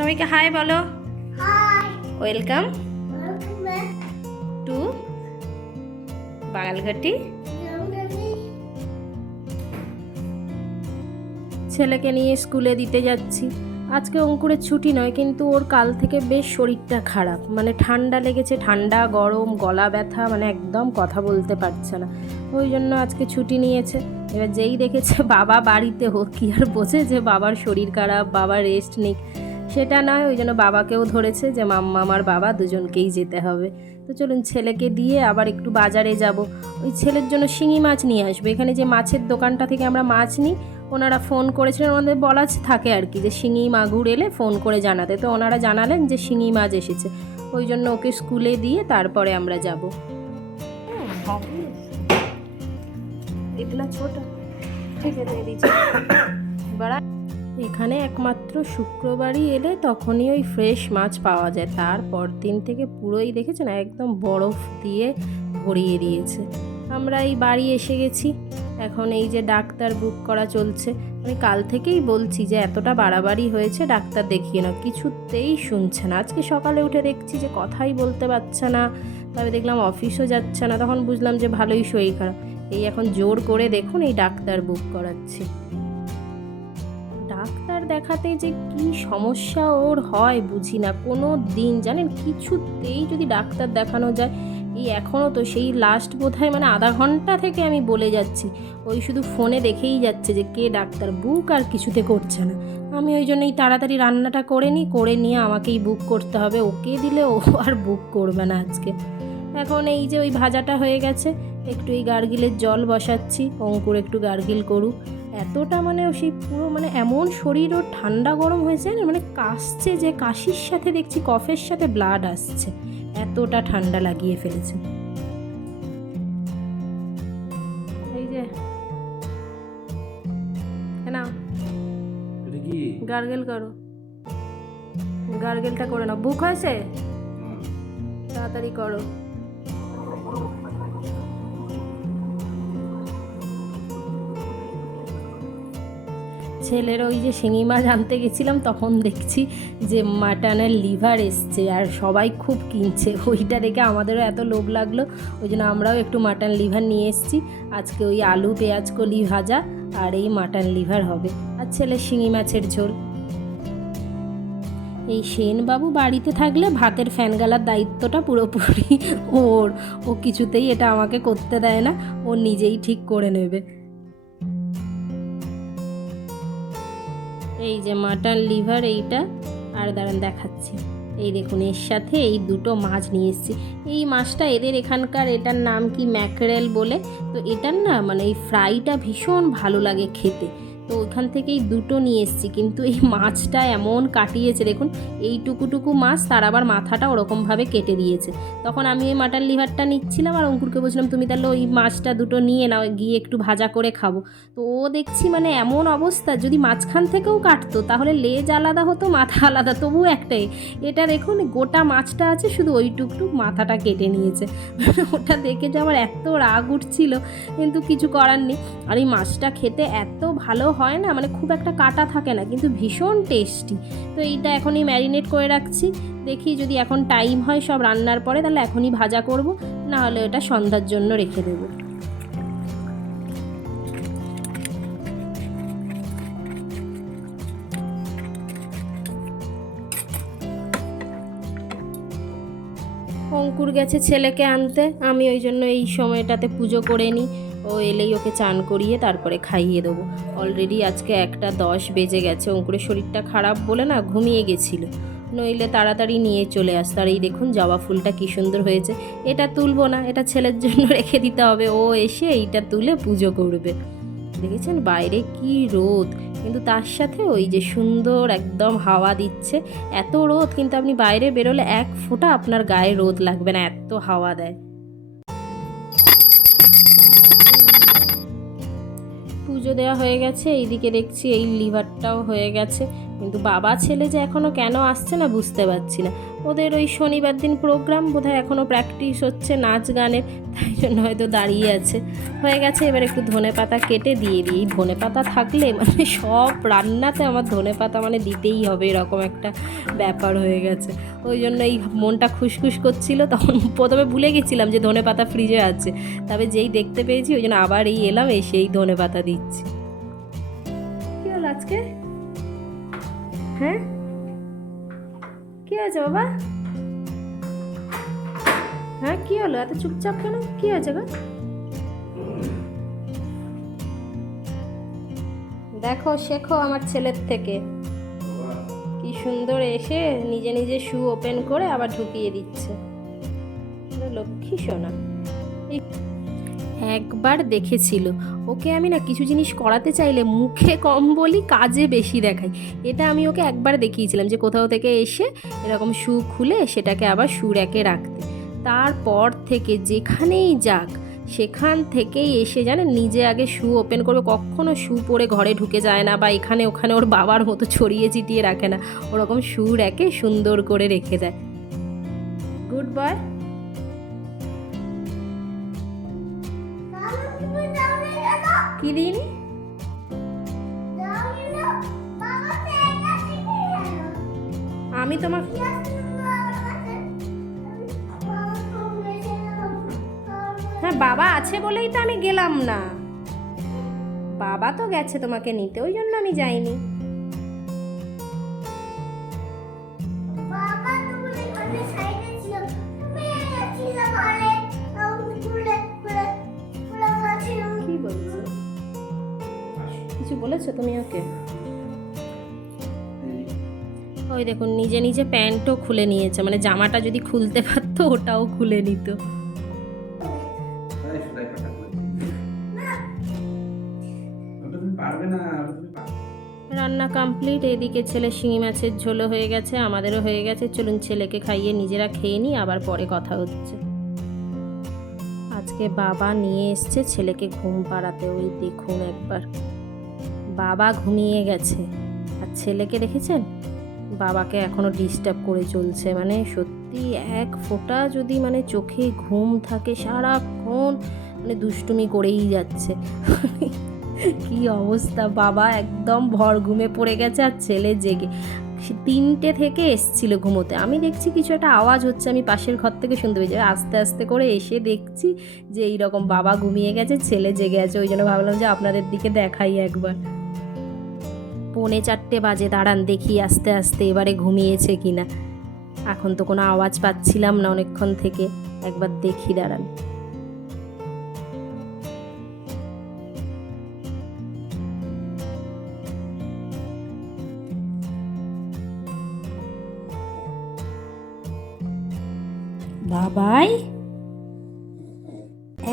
সবাইকে হাই বলো। Welcome to বাঙালঘাটি ছেলেকে নিয়ে স্কুলে দিতে যাচ্ছি। আজকে অঙ্কুরের ছুটি নয় কিন্তু ওর কাল থেকে বেশ শরীরটা খারাপ। মানে ঠান্ডা লেগেছে ঠান্ডা গরম গলা ব্যথা মানে একদম কথা বলতে পারছে না। ওই জন্য আজকে ছুটি নিয়েছে। এবার যেই দেখেছে বাবা বাড়িতে হোক কি আর বোঝে যে বাবার শরীর খারাপ বাবা রেস্ট নিক। সেটা নয় ওই জন্য বাবাকেও ধরেছে যে মাম্মা আমার বাবা দুজনকেই যেতে হবে। তো চলুন ছেলেকে দিয়ে আবার একটু বাজারে যাব। ওই ছেলের জন্য শিঙি মাছ নিয়ে আসবে। এখানে যে মাছের দোকানটা থেকে আমরা মাছ নিই ওনারা ফোন করেছিলেন ওনাদের বলা থাকে আর কি যে শিঙি মাগুর এলে ফোন করে জানাতে। তো ওনারা জানালেন যে শিঙি মাছ এসেছে। ওই জন্য ওকে স্কুলে দিয়ে তারপরে আমরা যাব। ইতনা ছোট। ঠিক আছে দিয়ে দিচ্ছি বাড়া এখানে একমাত্র শুক্রবারই এলে তখনই ওই ফ্রেশ মাছ পাওয়া যায়। তারপর দিন থেকে পুরোই দেখেছেন একদম বরফ দিয়ে ভরিয়ে দিয়েছে। আমরা এই বাড়ি এসে গেছি। এখন এই যে ডাক্তার বুক করা চলছে। আমি কাল থেকেই বলছি যে এতটা বাড়াবাড়ি হয়েছে, ডাক্তার দেখিয়ে না কিছুতেই শুনছে না। আজকে সকালে উঠে দেখছি যে কথাই বলতে পারছে না। তবে দেখলাম অফিসও যাচ্ছে না। তখন বুঝলাম যে ভালোই শরীর খারাপ। এই এখন জোর করে দেখুন এই ডাক্তার বুক করাচ্ছি। ডাক্তার দেখাতে যে কি সমস্যা ওর হয় বুঝি না। কোনো দিন, জানেন, কিছুতেই যদি ডাক্তার দেখানো যায়, এই এখনও তো সেই লাস্ট বোধহয় মানে আধা ঘণ্টা থেকে আমি বলে যাচ্ছি। ওই শুধু ফোনে দেখেই যাচ্ছে যে কে ডাক্তার বুক আর কিছুতে করছে না। আমি ওই জন্যই তাড়াতাড়ি রান্নাটা করে নিই, করে নিয়ে আমাকেই বুক করতে হবে। ওকে দিলে ও আর বুক করবে না আজকে। এখন এই যে ওই ভাজাটা হয়ে গেছে একটু এই গার্গিলের জল বসাচ্ছি অঙ্কুর একটু গার্গিল করুক। এতটা মানে ও সেই পুরো মানে এমন শরীর ওর ঠান্ডা গরম হয়েছে না মানে কাশছে যে কাশির সাথে দেখছি কফের সাথে ব্লাড আসছে। এতটা ঠান্ডা লাগিয়ে ফেলেছে। এই যে। না গার্গেল করো। গার্গেলটা করে নাও। বুক হয়েছে? তাড়াতাড়ি করো। ছেলের ওই যে শিঙি মাছ আনতে গেছিলাম, তখন দেখছি যে মাটনের লিভার এসছে আর সবাই খুব কিনছে। ওইটা দেখে আমাদেরও এত লোভ লাগল, ওই জন্য আমরাও একটু মাটন লিভার নিয়ে এসেছি। আজকে ওই আলু, পেঁয়াজ, কলি ভাজা আর এই মাটন লিভার হবে। আর ছেলে শিঙি মাছের ঝোল। এই সেনবাবু বাড়িতে থাকলে ভাতের ফ্যান গালার দায়িত্বটা পুরোপুরি ওর। ও কিছুতেই এটা আমাকে করতে দেয় না, ও নিজেই ঠিক করে নেবে। এই যে মাটন লিভার এইটা, আর দাঁড়ান দেখাচ্ছি। এই দেখুন, এর সাথে এই দুটো মাছ নিয়ে এসেছি। এই মাছটা এদের এখানকার এটার নাম কি ম্যাকরেল বলে? তো এটার না মানে এই ফ্রাইটা ভীষণ ভালো লাগে খেতে। তো ওখান থেকেই দুটো নিয়ে এসেছি। কিন্তু এই মাছটা এমন কাটিয়েছে, দেখুন এই টুকুটুকু মাছ, তার আবার মাথাটা ওরকমভাবে কেটে দিয়েছে। তখন আমি এই মাটার লিভারটা নিচ্ছিলাম আর অঙ্কুরকে বলছিলাম, তুমি তাহলে ওই মাছটা দুটো নিয়ে নাও, গিয়ে একটু ভাজা করে খাব। তো ও দেখছি মানে এমন অবস্থা, যদি মাঝখান থেকেও কাটতো, তাহলে লেজ আলাদা হতো, মাথা আলাদা তবু একটাই। এটা দেখুন, গোটা মাছটা আছে, শুধু ওই টুকটুক মাথাটা কেটে নিয়েছে। ওটা দেখে যে আমার এত রাগ উঠছিল, কিন্তু কিছু করার নেই। আর এই মাছটা খেতে এত ভালো হয় না মানে খুব একটা কাটা থাকে না, কিন্তু ভীষণ টেস্টি তো এইটা এখনই ম্যারিনেট করে রাখছি। দেখি যদি এখন টাইম হয় সব রান্নার পরে, তাহলে এখনই ভাজা করব, না হলে ওটা সন্ধ্যার জন্য রেখে দেবো। অঙ্কুর গেছে ছেলেকে আনতে, আমি ওই জন্য এই সময়টাতে পুজো করে নিই। ও এলেই ওকে চান করিয়ে তারপরে খাইয়ে দেবো। অলরেডি আজকে একটা দশ বেজে গেছে, অঙ্কুরের শরীরটা খারাপ বলে না ঘুমিয়ে গেছিল। নইলে তাড়াতাড়ি নিয়ে চলে আসতো, আর এই দেখুন জবা ফুলটা কী সুন্দর হয়েছে। এটা তুলবো না, এটা ছেলের জন্য রেখে দিতে হবে। ও এসে এইটা তুলে পুজো করবে। দেখেছেন বাইরে কি রোদ, কিন্তু তার সাথে ওই যে সুন্দর একদম হাওয়া দিচ্ছে। এত রোদ, কিন্তু আপনি বাইরে বেরোলে এক ফোঁটা আপনার গায়ে রোদ লাগবে না, এত হাওয়া দেয়। পুজো দেওয়া হয়ে গেছে। এইদিকে দেখছি এই লিভারটাও হয়ে গেছে। কিন্তু বাবা ছেলে যে এখনও কেন আসছে না বুঝতে পারছি না। ওদের ওই শনিবার দিন প্রোগ্রাম বোধহয় এখনও প্র্যাকটিস হচ্ছে নাচ গানের, তাই জন্য হয়তো দাঁড়িয়ে আছে। হয়ে গেছে, এবার একটু ধনে পাতা কেটে দিয়ে দিই। ধনে পাতা থাকলে মানে সব রান্নাতে আমার ধনে পাতা মানে দিতেই হবে, এরকম একটা ব্যাপার হয়ে গেছে। ওই জন্য এই মনটা খুশখুশ করছিল, তখন প্রথমে ভুলে গেছিলাম যে ধনে পাতা ফ্রিজে আছে। তবে যেই দেখতে পেয়েছি, ওই জন্য আবার এই এলাম এসে এই ধনে পাতা দিচ্ছি। কি হলো আজকে? হ্যাঁ? কি হয়েছে বাবা? হ্যাঁ কি হলো? এত চুপচাপ কেন? কি হয়েছে গো? দেখো, শেখো আমার ছেলের থেকে। কি সুন্দর এসে নিজে নিজে শু ওপেন করে আবার ঢুকিয়ে দিচ্ছে। লক্ষ্মী সোনা। একবার দেখেছিল। ওকে আমি না কিছু জিনিস করাতে চাইলে মুখে কম বলি কাজে বেশি দেখাই। এটা আমি ওকে একবার দেখিয়েছিলাম যে কোথাও থেকে এসে এরকম শু খুলে সেটাকে আবার শু র্যাকে রাখতে। তারপর থেকে যেখানেই যাক, সেখান থেকেই এসে জানে নিজে আগে শু ওপেন করবে। কখনো শু পরে ঘরে ঢুকে যায় না বা এখানে ওখানে ওর বাবার মতো ছড়িয়ে চিটিয়ে রাখে না। ওরকম শু র্যাকে সুন্দর করে রেখে দেয় গুড বয়। কেন? কি দিন। আমি তোমার। হ্যাঁ বাবা আছে বলেই তো আমি গেলাম না বাবা তো গেছে তোমাকে নিতে, ওই জন্য আমি যাইনি বলেছ তুমি ওকে? ওই দেখুন নিজে নিজে প্যান্টও খুলে নিয়েছে মানে জামাটা যদি খুলতে পারতো ওটাও খুলে নিত। রান্না কমপ্লিট এদিকে ছেলে শিঙি মাছের ঝোলো হয়ে গেছে আমাদেরও হয়ে গেছে। চলুন ছেলেকে খাইয়ে নিজেরা খেয়ে নিই আবার পরে কথা হচ্ছে। আজকে বাবা নিয়ে এসছে ছেলেকে ঘুম পাড়াতে ওই দেখুন একবার। বাবা ঘুমিয়ে গেছে। আর ছেলেকে দেখেছেন? বাবাকে এখনও ডিস্টার্ব করে চলছে। মানে সত্যি এক ফোঁটা যদি মানে চোখে ঘুম থাকে সারাক্ষণ মানে দুষ্টুমি করেই যাচ্ছে। কি অবস্থা বাবা! একদম ভর ঘুমে পড়ে গেছে আর ছেলে জেগে। তিনটে থেকে এসছিল ঘুমোতে। আমি দেখছি কিছু একটা আওয়াজ হচ্ছে, আমি পাশের ঘর থেকে শুনতে পেয়েছি। আস্তে আস্তে করে এসে দেখছি যে এই রকম বাবা ঘুমিয়ে গেছে, ছেলে জেগে আছে। ওই জন্য ভাবলাম যে আপনাদের দিকে দেখাই একবার। পৌনে চারটে বাজে, দাঁড়ান দেখি আস্তে আস্তে এবারে ঘুমিয়েছে কিনা। এখন তো কোনো আওয়াজ পাচ্ছিলাম না অনেকক্ষণ থেকে, একবার দেখি দাঁড়ান। বাবাই,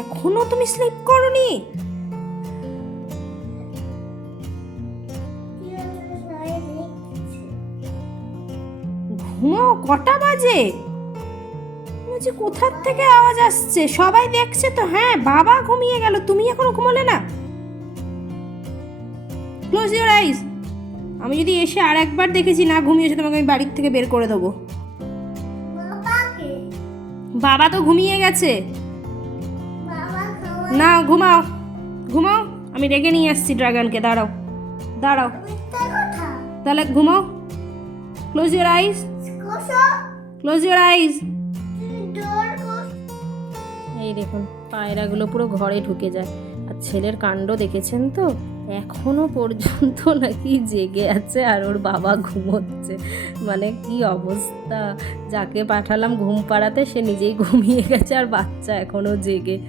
এখনও তুমি স্লিপ করনি? ঘুমাও কটা বাজে? বলছি কোথার থেকে আওয়াজ আসছে? সবাই দেখছে তো হ্যাঁ বাবা ঘুমিয়ে গেল, তুমি এখনও ঘুমোলে না? ক্লোজ ইউর আইস আমি যদি এসে আর একবার দেখেছি না ঘুমিয়েছে, তোমাকে আমি বাড়ির থেকে বের করে দেবো। বাবা তো ঘুমিয়ে গেছে। না, ঘুমাও। ঘুমাও। আমি ডেকে নিয়ে আসছি ড্রাগনকে, দাঁড়াও। দাঁড়াও। তাহলে ঘুমাও। Close your eyes close your cos এই দেখুন পায়রাগুলো পুরো ঘরে ঢুকে যায়। আর ছেলের কাণ্ড দেখেছেন তো? এখনও পর্যন্ত নাকি জেগে আছে আর ওর বাবা ঘুমোচ্ছে। মানে কি অবস্থা? যাকে পাঠালাম ঘুম পাড়াতে সে নিজেই ঘুমিয়ে গেছে আর বাচ্চা এখনও জেগে।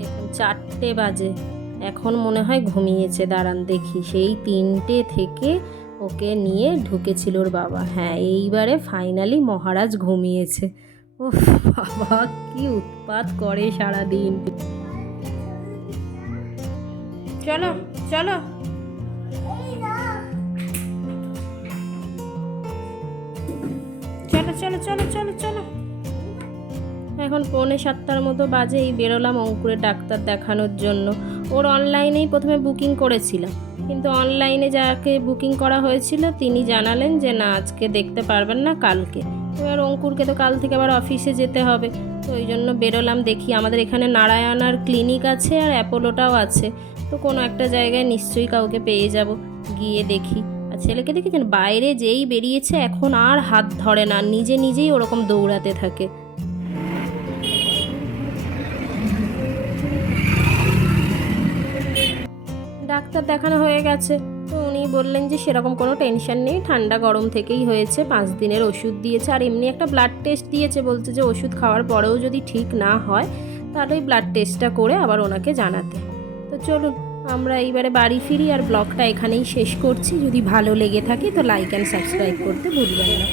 এখন চারটে বাজে। এখন মনে হয় ঘুমিয়েছে দাঁড়ান দেখি। সেই তিনটে থেকে ওকে নিয়ে ঢুকেছিল ওর বাবা। হ্যাঁ এইবারে ফাইনালি মহারাজ ঘুমিয়েছে। ও বাবা, কি উৎপাত করে সারা দিন চলো চলো। চলো চলো চলো চলো চলো। এখন পৌনে সাতটার মতো বাজে এই বেরোলাম অঙ্কুরের ডাক্তার দেখানোর জন্য। ওর অনলাইনেই প্রথমে বুকিং করেছিলাম। কিন্তু অনলাইনে যাকে বুকিং করা হয়েছিল, তিনি জানালেন যে, না, আজকে দেখতে পারবেন না কালকে। এবার অঙ্কুরকে তো কাল থেকে আবার অফিসে যেতে হবে। তো ওই জন্য বেরোলাম, দেখি আমাদের এখানে নারায়ণার ক্লিনিক আছে আর অ্যাপোলোটাও আছে। তো কোনো একটা জায়গায় নিশ্চয়ই কাউকে পেয়ে যাব। গিয়ে দেখি। আর ছেলেকে দেখেছেন বাইরে যেই বেরিয়েছে, এখন আর হাত ধরে না, নিজে নিজেই ওরকম দৌড়াতে থাকে। ডাক্তার দেখানো হয়ে গেছে। তো উনি বললেন যে সেরকম কোনো টেনশন নেই, ঠান্ডা গরম থেকেই হয়েছে, পাঁচ দিনের ওষুধ দিয়েছে। আর এমনি একটা ব্লাড টেস্ট দিয়েছে বলছে যে ওষুধ খাওয়ার পরেও যদি ঠিক না হয়, তাহলে ওই ব্লাড টেস্টটা করে আবার ওনাকে জানাতে। তো চলুন, আমরা এইবারে বাড়ি ফিরি আর ব্লগটা এখানেই শেষ করছি। যদি ভালো লেগে থাকে তো লাইক অ্যান্ড সাবস্ক্রাইব করতে ভুলবেন না।